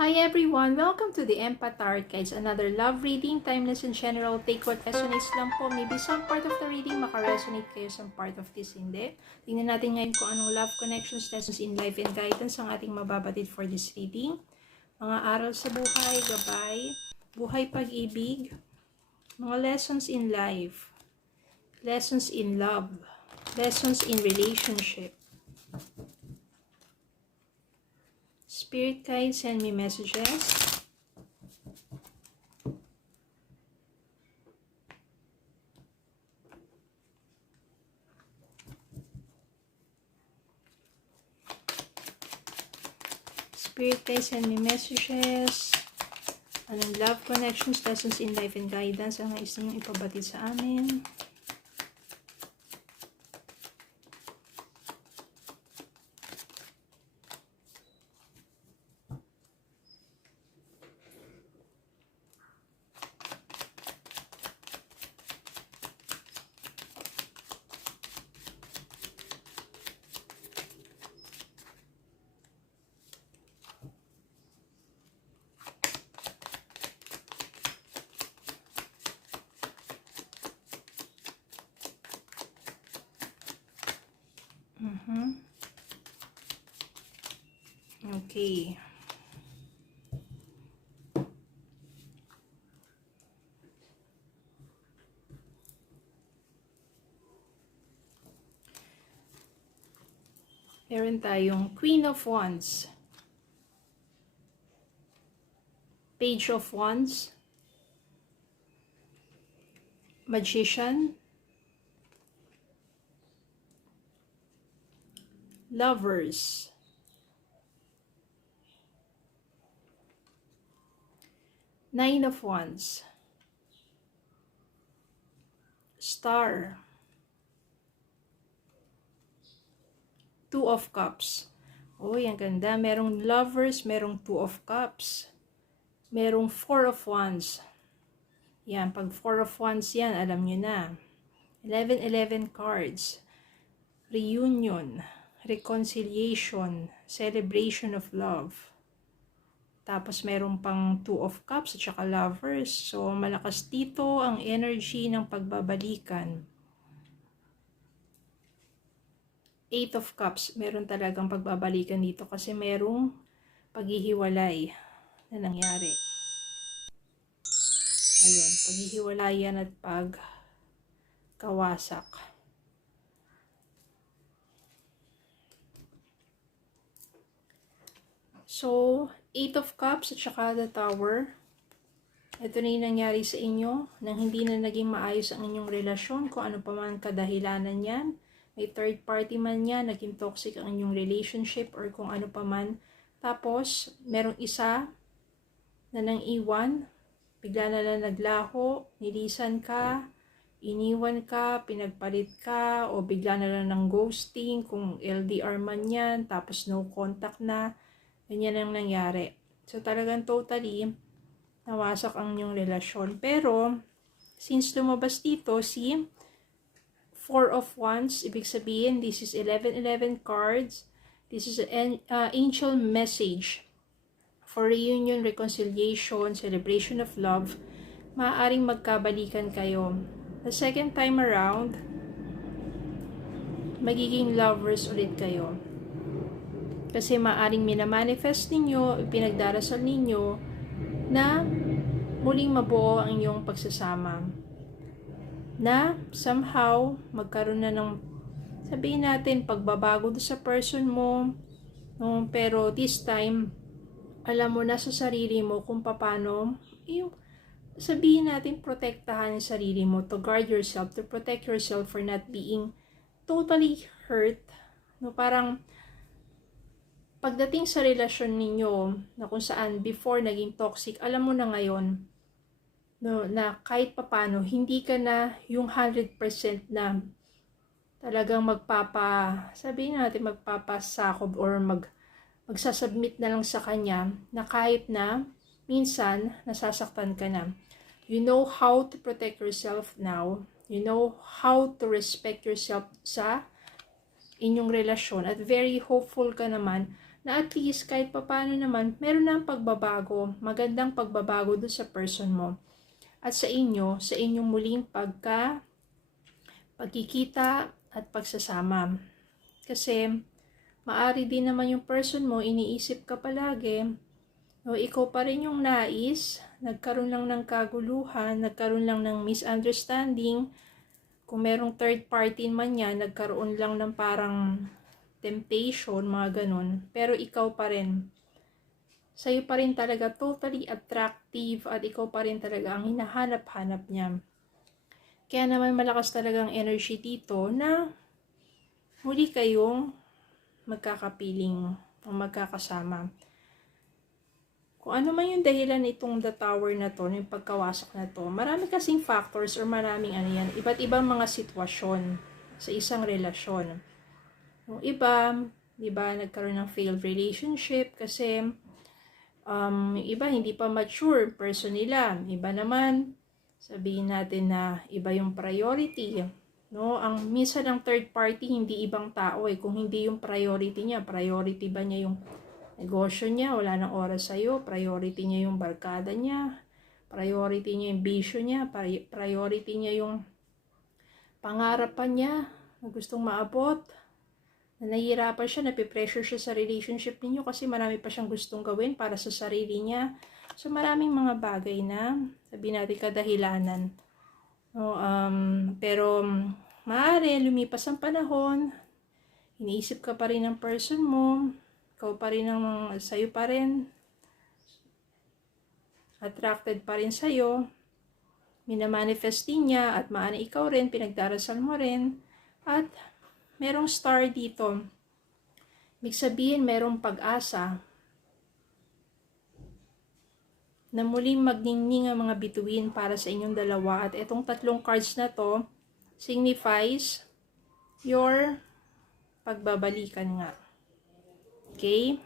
Hi everyone! Welcome to the Empath Tarot Guides. Another love reading, timeless and general. Take what resonates lang po. Maybe some part of the reading makaresonate kayo, some part of this hindi. Tingnan natin ngayon kung anong love connections, lessons in life, and guidance ang ating mababatid for this reading. Mga aral sa buhay, gabay, buhay pag-ibig, mga lessons in life, lessons in love, lessons in relationship. Spirit guides, send me messages. Spirit guides, send me messages. Anong love connections, lessons in life, and guidance ang nais ninyong ipabatid sa amin. Okay. Meron tayong Queen of Wands, Page of Wands, Magician, Lovers, Nine of Wands, Star, Two of Cups. Uy, ang ganda. Merong Lovers, merong Two of Cups. Merong Four of Wands. Yan, pag Four of Wands yan, alam nyo na. 11 cards. Reunion, reconciliation, celebration of love. Tapos meron pang Two of Cups at saka Lovers. So, malakas dito ang energy ng pagbabalikan. Eight of Cups, meron talagang pagbabalikan dito kasi merong paghihiwalay na nangyari. Ayun, paghihiwalayan at pagkawasak. So, Eight of Cups at saka the Tower. Ito na yung nangyari sa inyo nang hindi na naging maayos ang inyong relasyon, kung ano pa man kadahilanan yan. May third party man yan, naging toxic ang inyong relationship or kung ano pa man. Tapos, merong isa na nang iwan, bigla na lang naglaho, nilisan ka, iniwan ka, pinagpalit ka, o bigla na lang ng ghosting, kung LDR man yan, tapos no contact na, ganyan ang nangyari. So, talagang totally nawasak ang inyong relasyon. Pero, since lumabas dito si Four of Wands, ibig sabihin, this is 11 cards. This is an angel message for reunion, reconciliation, celebration of love. Maaaring magkabalikan kayo. The second time around, magiging lovers ulit kayo. Kasi maaaring minamanifest ninyo, pinagdarasal ninyo, na muling mabuo ang inyong pagsasama. Na somehow, magkaroon na ng, sabihin natin, pagbabago sa person mo, no? Pero this time, alam mo na sa sarili mo kung paano, yung, sabihin natin, protektahan yung sarili mo, to guard yourself, to protect yourself for not being totally hurt. No? Parang, pagdating sa relasyon ninyo, na kung saan before naging toxic, alam mo na ngayon, no, na kahit papano, hindi ka na yung 100% na talagang sabihin natin magpapasakob or magsasubmit na lang sa kanya, na kahit na minsan nasasaktan ka na. You know how to protect yourself now. You know how to respect yourself sa inyong relasyon. At very hopeful ka naman na at least kahit papano naman, meron na pagbabago, magandang pagbabago doon sa person mo. At sa inyong muling pagkikita at pagsasama. Kasi, maari din naman yung person mo, iniisip ka palagi, o ikaw pa rin yung nais, nagkaroon lang ng kaguluhan, nagkaroon lang ng misunderstanding, kung merong third party man yan, nagkaroon lang ng parang temptation, mga ganun, pero ikaw pa rin. Sa'yo pa rin talaga totally attractive at ikaw pa rin talaga ang hinahanap-hanap niya. Kaya naman malakas talagang energy dito na muli kayong magkakapiling o magkakasama. Kung ano man yung dahilan itong the tower na to, yung pagkawasak na to, marami kasing factors or maraming iba't ibang mga sitwasyon sa isang relasyon. Yung iba, di ba, nagkaroon ng failed relationship kasi yung iba hindi pa mature person nila. Iba naman, sabihin natin na iba yung priority. No, ang minsan ng third party hindi ibang tao kung hindi yung priority niya. Priority ba niya yung negosyo niya, wala nang oras sa'yo, priority niya yung barkada niya, priority niya yung bisyo niya, priority niya yung pangarapan niya na gustong maabot, na nahihirapan siya, napipressure siya sa relationship ninyo kasi marami pa siyang gustong gawin para sa sarili niya. So maraming mga bagay na sabihin natin kadahilanan. No, pero maaari lumipas ang panahon, iniisip ka pa rin ng person mo, ikaw pa rin sa'yo pa rin, attracted pa rin sa'yo, minamanifest din niya at maana ikaw rin, pinagdarasal mo rin, at merong star dito. Ibig sabihin, merong pag-asa na muling magningning ang mga bituin para sa inyong dalawa. At itong tatlong cards na to signifies your pagbabalikan nga. Okay?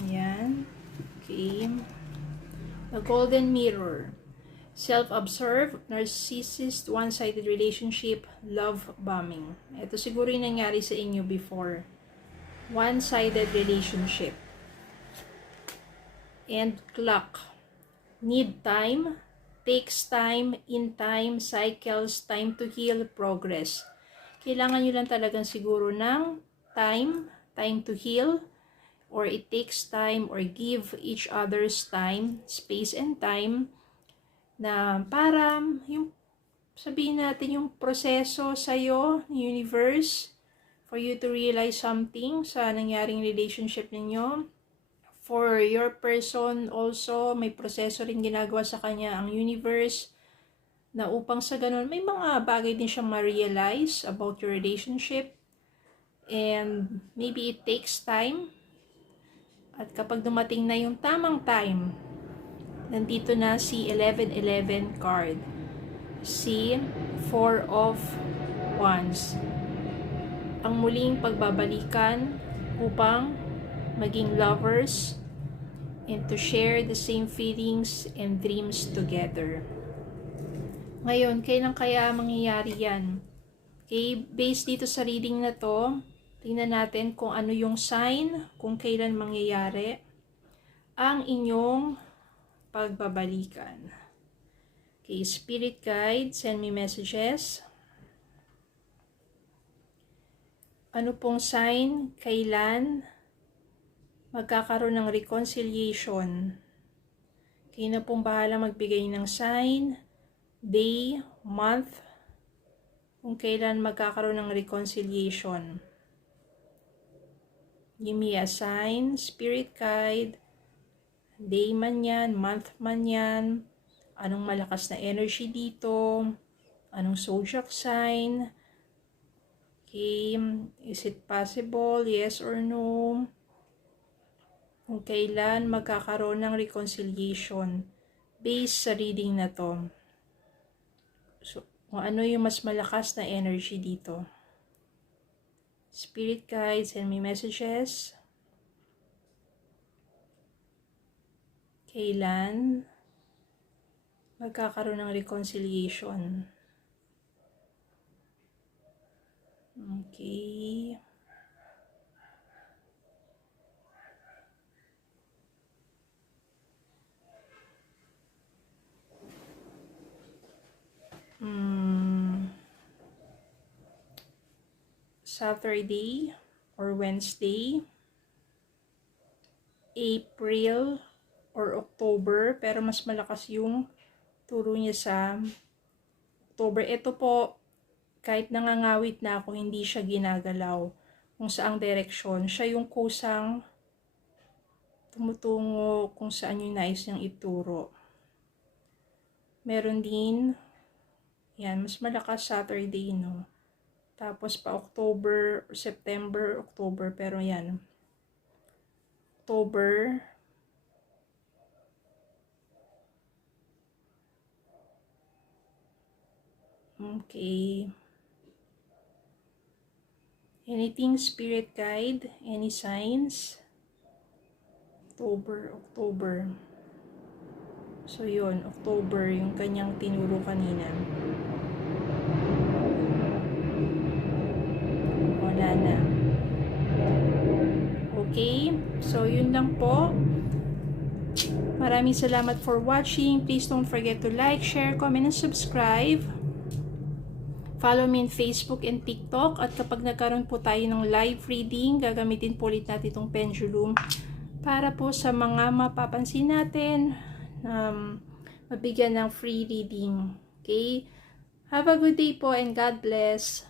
Ayan. Okay. The Golden Mirror. Self-absorbed, narcissist, one-sided relationship, love bombing. Ito siguro yung nangyari sa inyo before. One-sided relationship. And clock. Need time, takes time, in time, cycles, time to heal, progress. Kailangan nyo lang talagang siguro ng time to heal, or it takes time, or give each other's time, space and time, na para yung sabihin natin yung proseso sa'yo, universe, for you to realize something sa nangyaring relationship ninyo. For your person also, may proseso rin ginagawa sa kanya ang universe na upang sa ganun, may mga bagay din siyang ma-realize about your relationship. And maybe it takes time. At kapag dumating na yung tamang time, nandito na si 1111 card. Si 4 of Wands. Ang muling pagbabalikan upang maging lovers and to share the same feelings and dreams together. Ngayon, kailan kaya mangyayari yan? Okay, based dito sa reading na to, tingnan natin kung ano yung sign, kung kailan mangyayari ang inyong pagbabalikan. Okay, Spirit Guide, send me messages. Ano pong sign, kailan magkakaroon ng reconciliation? Kayo na pong bahala magbigay ng sign, day, month, kung kailan magkakaroon ng reconciliation. Give me a sign, Spirit Guide, day man yan, month man yan, anong malakas na energy dito, anong zodiac sign, okay, is it possible, yes or no, kung kailan magkakaroon ng reconciliation based sa reading na to. So, kung ano yung mas malakas na energy dito. Spirit guides, send me messages. Kailan magkakaroon ng reconciliation? Okay. Saturday or Wednesday, April or October, pero mas malakas yung turo niya sa October. Ito po, kahit nangangawit na ako, hindi siya ginagalaw kung saang direksyon. Siya yung kusang tumutungo kung saan yung nais niyang ituro. Meron din, yan, mas malakas Saturday, no? Tapos pa October, September, October, pero yan. October. Okay. Anything spirit guide? Any signs? October. So yun, October, yung kanyang tinuro kanina. Wala na. Okay, so yun lang po. Maraming salamat for watching. Please don't forget to like, share, comment, and subscribe. Follow me in Facebook and TikTok. At kapag nagkaroon po tayo ng live reading, gagamitin po ulit natin itong pendulum para po sa mga mapapansin natin, mabigyan ng free reading. Okay? Have a good day po and God bless.